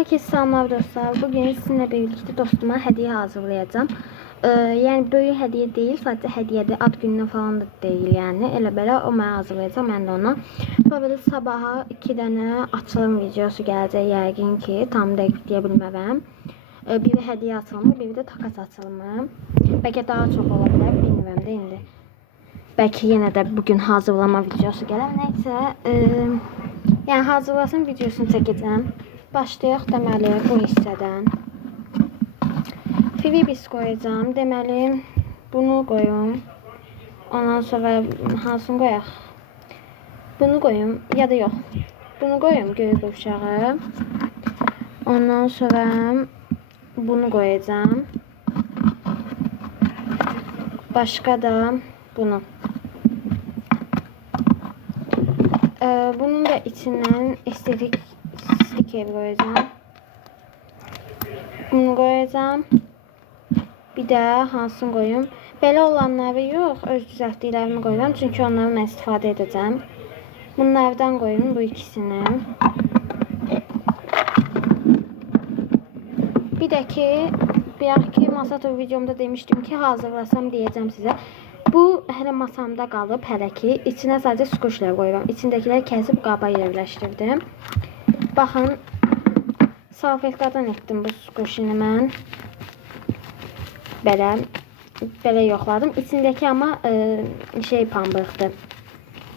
Herkese selamlar dostlar. Bugün sizinle birlikte dostuma hediye hazırlayacağım. Yani böyle hediye değil, sadece hediye de ad gününe falan da değil yani. Elə belə o mənə hazırlayacağım, mən də ona. Böyle sabaha 2 dənə açılım videosu gələcək yəqin ki, tam dəqiq deyə bilmərəm. Biri hediye açılımı, biri də takas açılımı. Bəlkə daha çox ola bilər, bilmirəm də indi. Belki yine de bugün hazırlama videosu gələr. Neyse, yani hazırlasın videosunu çəkəcəm. Başlayaq deməli bu hissədən. Phoebis qoyacağım. Deməli bunu qoyum. Ondan sonra hansını qoyaq? Bunu qoyum ya da yox. Bunu qoyum göy qovşağı. Ondan sonra bunu qoyacağım. Başka da bunu. Bunun da içinden estetik sticker koyacağım. Bunu koyacağım. Bir de hansını koyayım. Belə olanları yox, öz düzəltdiklərimi koyacağım. Çünkü onları mən istifadə edəcəm. Bunlardan koyun bu ikisini. Bir de ki, bir Masato videomda demiştim ki hazırlasam diyeceğim size. Bu hələ masamda qalıb, hələ ki, içinə sadəcə skuşlar qoyuram. İçindəkiləri kəsib qaba yerləşdirdim. Baxın, salfetkadan etdim bu skuşini mən. Belə yoxladım. İçindəki amma şey pambıqdır.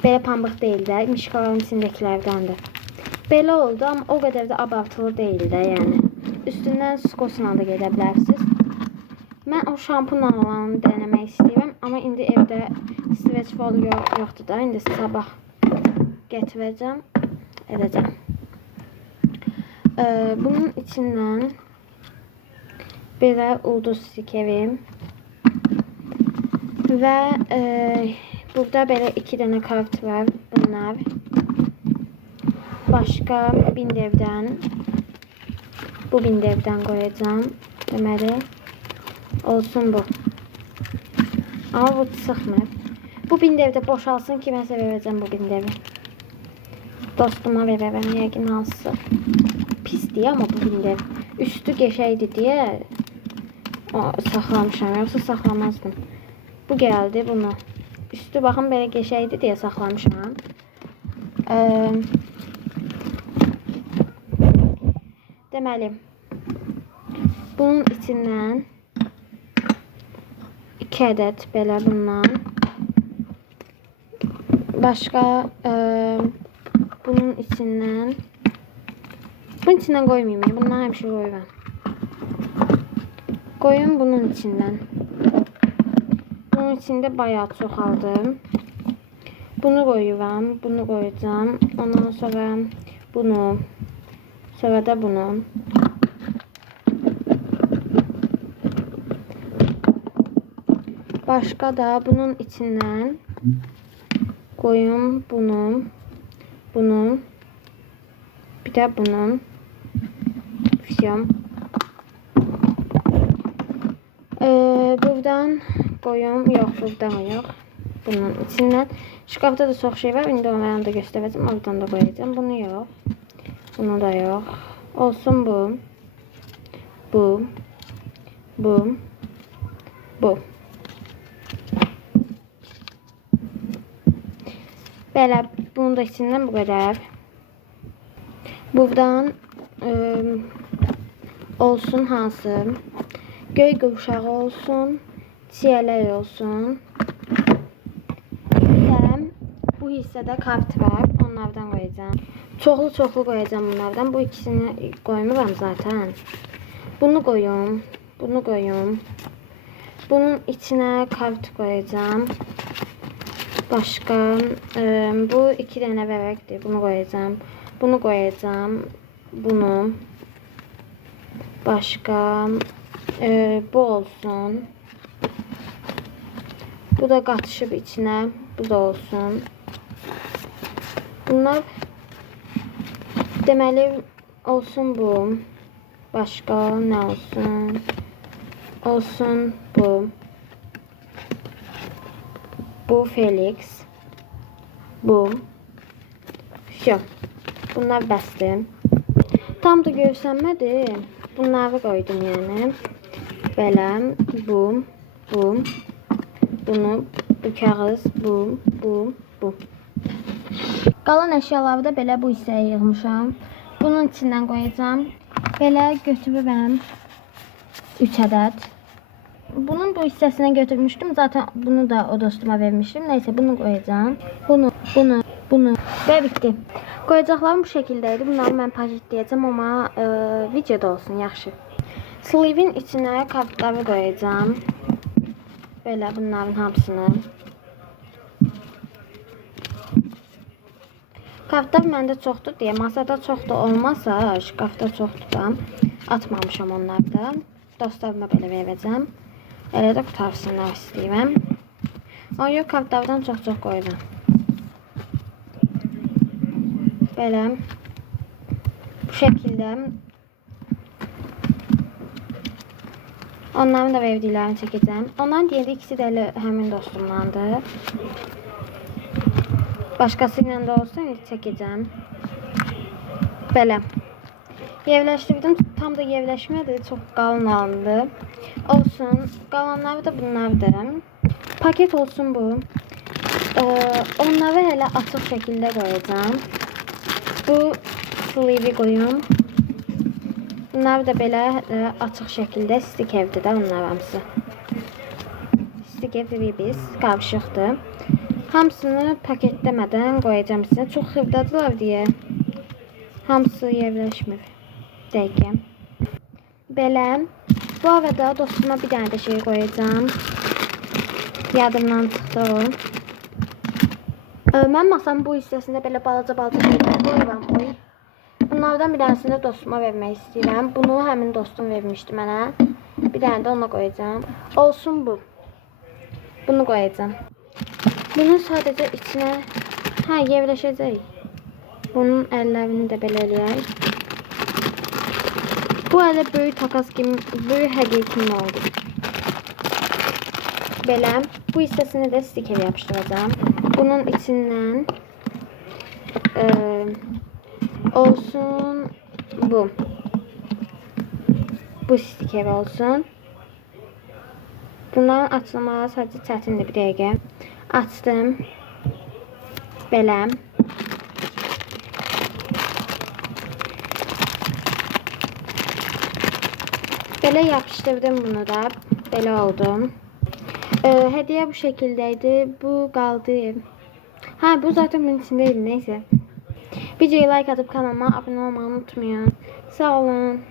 Belə pambıq deyil də, mişkaların içindəkilərdəndir. Belə oldu, amma o qədər də abartılı deyil də, yəni. Üstündən skosuna da gedə bilərsiniz. Mən o şampunla olanı denemək istəyirəm. Amma indi evdə stretch folyo yoxdur da. İndi sabah gətirəcəm, edəcəm. Bunun içindən belə ulduz stikerim. Və burada belə 2 dənə kart var. Bunlar. Başqa bindevdən. Bu bindevdən qoyacağım. Deməli olsun bu. Ama bu sıxmır. Bu bindevdə boşalsın ki, mən verəcəm bu bindevi. Dostuma verərəm, yəqin hansısı. Pisdir amma bu bindev. Üstü qəşəydi deyə saxlamışam, yoxsa saxlamazdım. Bu gəldi bunu. Üstü baxın belə qəşəydi deyə saxlamışam. Deməli, bunun içindən 2 adet belə bundan. Başka bunun içindən. Bunun içindən qoymayayım. Bundan həmişə qoyuram. Qoyun bunun içindən. Bunun içində bayağı çoxaldım. Bunu qoyuram. Bunu qoyacağım. Ondan sonra bunu. Sonra da bunu. Başka da bunun içinden koyun bunu, bir de bunun. Buradan koyun yok, buradan yok. Bunun içinden. Şkafta da çok şey var. İndi onları da göstereceğim. Oradan da koyacağım. Bunu yok. Bunu da yok. Olsun bu. Bu. Belə, bunun da içindən bu qədər. Buradan olsun hansı? Göy qovşağı olsun, çiyələk olsun. Və bu hissədə kart var, onlardan qoyacağım. Çoxlu qoyacağım bunlardan. Bu ikisini qoymuram zaten. Bunu qoyum, bunu qoyum. Bunun içinə kart qoyacağım. Başka bu 2 dənə vərəqdir. Bunu qoyacağım. Bunu qoyacağım. Bunu. Başka bu olsun. Bu da qatışıb içinə. Bu da olsun. Bunlar deməli olsun bu. Başka nə olsun? Olsun bu. Bu Felix. Bu. Şu. Bunlar bəsdir. Tam da görsənmədi. Bunları koydum yani. Belə, bu. Bunu, bu kağız, bu. Qalan əşyaları da belə bu hissəyə yığmışam. Bunun içindən qoyacağım. Belə götürürəm 3 ədəd. Bunun bu hissəsindən götürmüşdüm. Zaten bunu da o dostuma vermişdim. Neyse bunu koyacağım. Bunu ve bitti. Koyacaqlarım bu şəkildəydi. Bunları mən paketləyəcəm ama videoda olsun yaxşı. Sleeve'in içine kartları koyacağım. Böyle bunların hamısını. Kartlar məndə çoxdur deyə, masada çox da olmasa, şkafda çoxdur da. Atmamışam onları da. Dostlarıma belə verəcəm. Elə də qutarsınlar istəyirəm. O yox, kartlardan çox qoyuram. Belə. Bu şəkildə. Onların da verdiklərini çəkəcəm. Onların deyəndə ikisi də elə həmin dostumdandır. Başqası ilə də olsa çəkəcəm. Belə. Yerləşdirdim. Tam da yerləşmədi. Çox qalın alındı. Olsun. Qalanları da bunlardır. Paket olsun bu. Onları hələ açıq şəkildə qoyacağım. Bu sleeve'i qoyum. Bunlar da belə açıq şəkildə stick evdir də onlar hamısı. Stick evi biz qarışıqdır. Hamısını paketləmədən qoyacağım sizə. Çox xırdadılar deyə hamısı yerləşmir. Dəqiqə. Belə. Bu arada dostuma bir dənə də şey qoyacağım. Yadımdan çıxdı o. Mən masamın bu hissəsində belə balaca şeylər qoyuram. Bunlardan bir dənəsini də dostuma vermək istəyirəm. Bunu həmin dostum vermişdi mənə. Bir dənə də ona qoyacağım. Olsun bu. Bunu qoyacağım. Bunu sadəcə içinə yerləşəcək. Bunun əllərini də belə eləyək. Bu elə böyük takas kimi, böyük hədiyyə kimi oldu. Belə. Bu hissəsini də sticker yapışdıracağım. Bunun içindən olsun bu. Bu sticker olsun. Bunların açılmaları sadəcə çətindir, bir dəqiqə. Açdım. Belə. Belə yapışdırdım bunu da. Belə oldu. Hediye bu şekildeydi. Bu kaldı. Bu zaten bunun içindeydi. Neyse. Videoyu like atıp kanalıma abone olmayı unutmayın. Sağ olun.